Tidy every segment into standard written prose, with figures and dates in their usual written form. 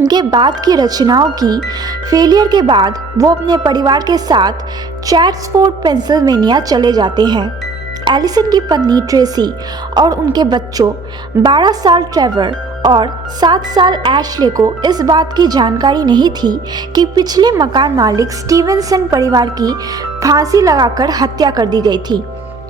उनके बाद की रचनाओं की फेलियर के बाद वो अपने परिवार के साथ चैट्सफोर्ड पेंसिल्वेनिया चले जाते हैं। एलिसन की पत्नी ट्रेसी और उनके बच्चों 12 साल ट्रेवर और 7 साल एशले को इस बात की जानकारी नहीं थी कि पिछले मकान मालिक स्टीवेंसन परिवार की फांसी लगाकर हत्या कर दी गई थी।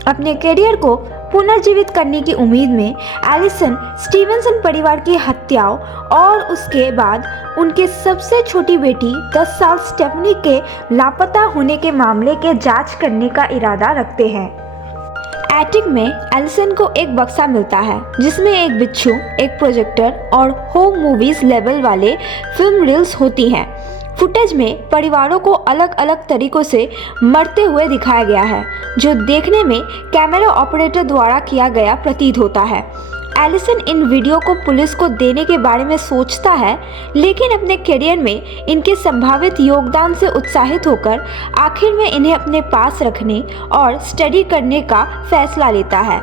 अपने करियर को पुनर्जीवित करने की उम्मीद में एलिसन स्टीवेंसन परिवार की हत्याओं और उसके बाद उनके सबसे छोटी बेटी 10 साल स्टेफनी के लापता होने के मामले के जांच करने का इरादा रखते हैं। एटिक में एलिसन को एक बक्सा मिलता है जिसमें एक बिच्छू, एक प्रोजेक्टर और होम मूवीज लेवल वाले फिल्म रील्स होती हैं। फुटेज में परिवारों को अलग अलग तरीकों से मरते हुए दिखाया गया है, जो देखने में कैमरा ऑपरेटर द्वारा किया गया प्रतीत होता है। एलिसन इन वीडियो को पुलिस को देने के बारे में सोचता है, लेकिन अपने करियर में इनके संभावित योगदान से उत्साहित होकर आखिर में इन्हें अपने पास रखने और स्टडी करने का फैसला लेता है।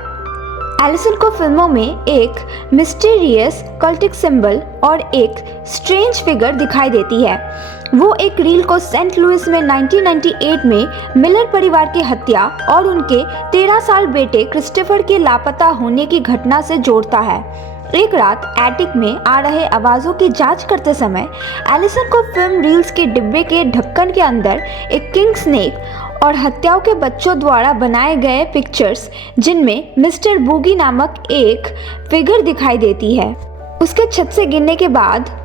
एलिसन को फिल्मों में एक मिस्टीरियस कल्टिक सिंबल और एक स्ट्रेंज फिगर दिखाई देती है। वो एक रील को सेंट लुइस में 1998 में मिलर परिवार की हत्या और उनके 13 साल बेटे क्रिस्टोफर के लापता होने की घटना से जोड़ता है। एक रात एटिक में आ रहे आवाज़ों की जांच करते समय एलिसन को फिल्म रील्स के डिब्बे के ढक्कन के अंदर एक किंग स्नेक और हत्याओं के बच्चों द्वारा बनाए गए पिक्चर्स, जिनमें मिस्टर बूगी नामक एक फिगर दिखाई देती है। उसके छत से गिरने के बाद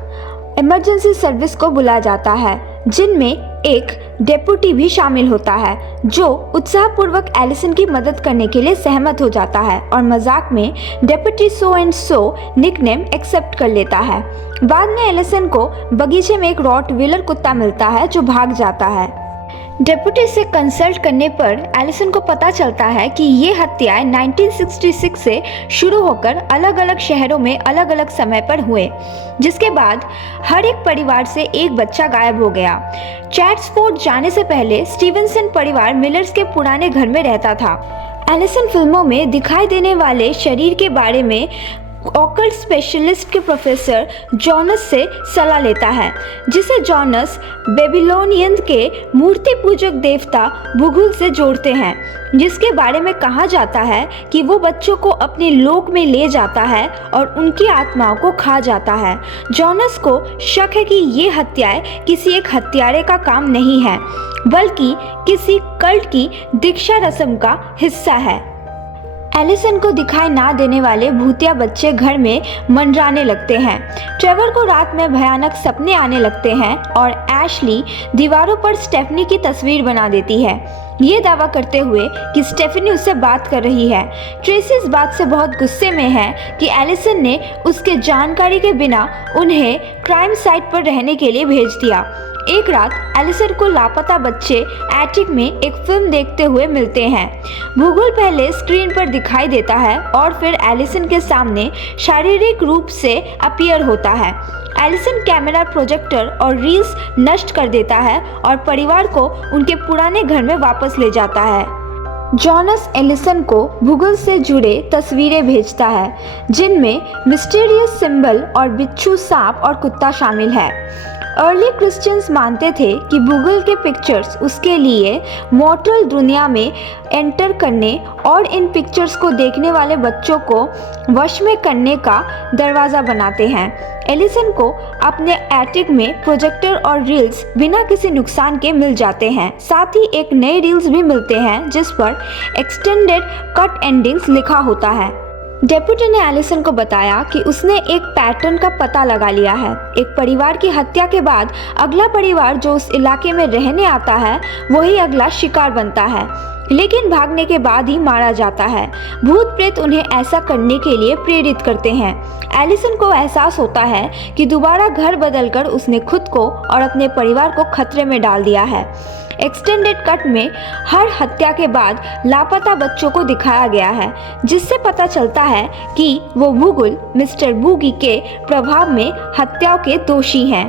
इमरजेंसी सर्विस को बुलाया जाता है, जिनमें एक डेप्यूटी भी शामिल होता है, जो उत्साहपूर्वक एलिसन की मदद करने के लिए सहमत हो जाता है और मजाक में deputy so and so nickname accept कर लेता है। बाद में एलिसन को बगीचे में एक रॉटवीलर कुत्ता मिलता है जो भाग जाता है। डेप्यूटी से कंसल्ट करने पर एलिसन को पता चलता है कि ये हत्याएं 1966 से शुरू होकर अलग अलग शहरों में अलग अलग समय पर हुए, जिसके बाद हर एक परिवार से एक बच्चा गायब हो गया। चैट्सफोर्ड जाने से पहले स्टीवेंसन परिवार मिलर्स के पुराने घर में रहता था। एलिसन फिल्मों में दिखाई देने वाले शरीर के बारे में ऑकल्ट स्पेशलिस्ट के प्रोफेसर जॉनस से सलाह लेता है, जिसे जॉनस बेबीलोनियन के मूर्ति पूजक देवता भूगुल से जोड़ते हैं, जिसके बारे में कहा जाता है कि वो बच्चों को अपने लोक में ले जाता है और उनकी आत्माओं को खा जाता है। जॉनस को शक है कि ये हत्याएं किसी एक हत्यारे का काम नहीं है, बल्कि किसी कल्ट की दीक्षा रस्म का हिस्सा है। एलिसन को दिखाई ना देने वाले भूतिया बच्चे घर में मंडराने लगते हैं। ट्रेवर को रात में भयानक सपने आने लगते हैं और एशली दीवारों पर स्टेफनी की तस्वीर बना देती है, ये दावा करते हुए कि स्टेफनी उससे बात कर रही है। ट्रेसी इस बात से बहुत गुस्से में है कि एलिसन ने उसके जानकारी के बिना उन्हें क्राइम साइट पर रहने के लिए भेज दिया। एक रात एलिसन को लापता बच्चे एटिक में एक फिल्म देखते हुए मिलते हैं। भूगोल पहले स्क्रीन पर दिखाई देता है और फिर एलिसन के सामने शारीरिक रूप से अपीयर होता है। एलिसन कैमरा, प्रोजेक्टर और रील्स नष्ट कर देता है और परिवार को उनके पुराने घर में वापस ले जाता है। जॉनस एलिसन को भूगोल से जुड़े तस्वीरें भेजता है, जिनमें मिस्टीरियस सिंबल और बिच्छू, सांप और कुत्ता शामिल है। अर्ली क्रिश्चियंस मानते थे कि भूगोल के पिक्चर्स उसके लिए मॉर्टल दुनिया में एंटर करने और इन पिक्चर्स को देखने वाले बच्चों को वश में करने का दरवाज़ा बनाते हैं। एलिसन को अपने एटिक में प्रोजेक्टर और रील्स बिना किसी नुकसान के मिल जाते हैं। साथ ही एक नए रील्स भी मिलते हैं जिस पर एक्सटेंडेड कट एंडिंग्स लिखा होता है। डेप्यूटी ने एलिसन को बताया कि उसने एक पैटर्न का पता लगा लिया है। एक परिवार की हत्या के बाद अगला परिवार जो उस इलाके में रहने आता है वही अगला शिकार बनता है, लेकिन भागने के बाद ही मारा जाता है। भूत प्रेत उन्हें ऐसा करने के लिए प्रेरित करते हैं। एलिसन को एहसास होता है कि दोबारा घर बदलकर उसने खुद को और अपने परिवार को खतरे में डाल दिया है। एक्सटेंडेड कट में हर हत्या के बाद लापता बच्चों को दिखाया गया है, जिससे पता चलता है कि वो भूगुल मिस्टर बूगी के प्रभाव में हत्याओं के दोषी हैं।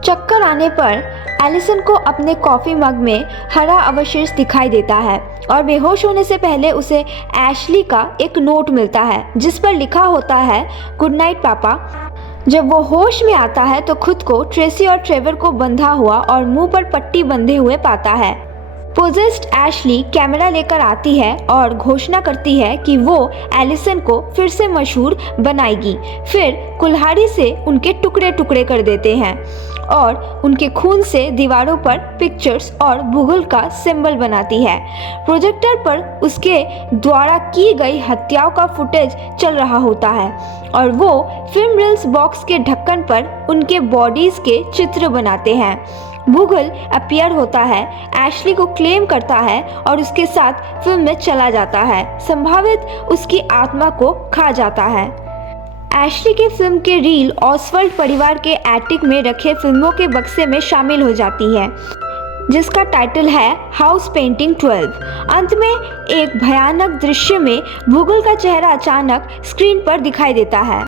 चक्कर आने पर एलिसन को अपने कॉफ़ी मग में हरा अवशेष दिखाई देता है और बेहोश होने से पहले उसे एशली का एक नोट मिलता है जिस पर लिखा होता है, गुड नाइट पापा। जब वो होश में आता है तो खुद को ट्रेसी और ट्रेवर को बंधा हुआ और मुंह पर पट्टी बंधे हुए पाता है। पोजेस्ड एशली कैमरा लेकर आती है और घोषणा करती है कि वो एलिसन को फिर से मशहूर बनाएगी। फिर कुल्हाड़ी से उनके टुकड़े टुकड़े कर देते हैं और उनके खून से दीवारों पर पिक्चर्स और भूगोल का सिंबल बनाती है। प्रोजेक्टर पर उसके द्वारा की गई हत्याओं का फुटेज चल रहा होता है और वो फिल्म रील्स बॉक्स के ढक्कन पर उनके बॉडीज के चित्र बनाते हैं। भूगोल अपीयर होता है, एशली को क्लेम करता है और उसके साथ फिल्म में चला जाता है, संभावित उसकी आत्मा को खा जाता है। एशली की फिल्म के रील ऑसवाल्ड परिवार के एटिक में रखे फिल्मों के बक्से में शामिल हो जाती है, जिसका टाइटल है हाउस पेंटिंग 12। अंत में एक भयानक दृश्य में भूगोल का चेहरा अचानक स्क्रीन पर दिखाई देता है।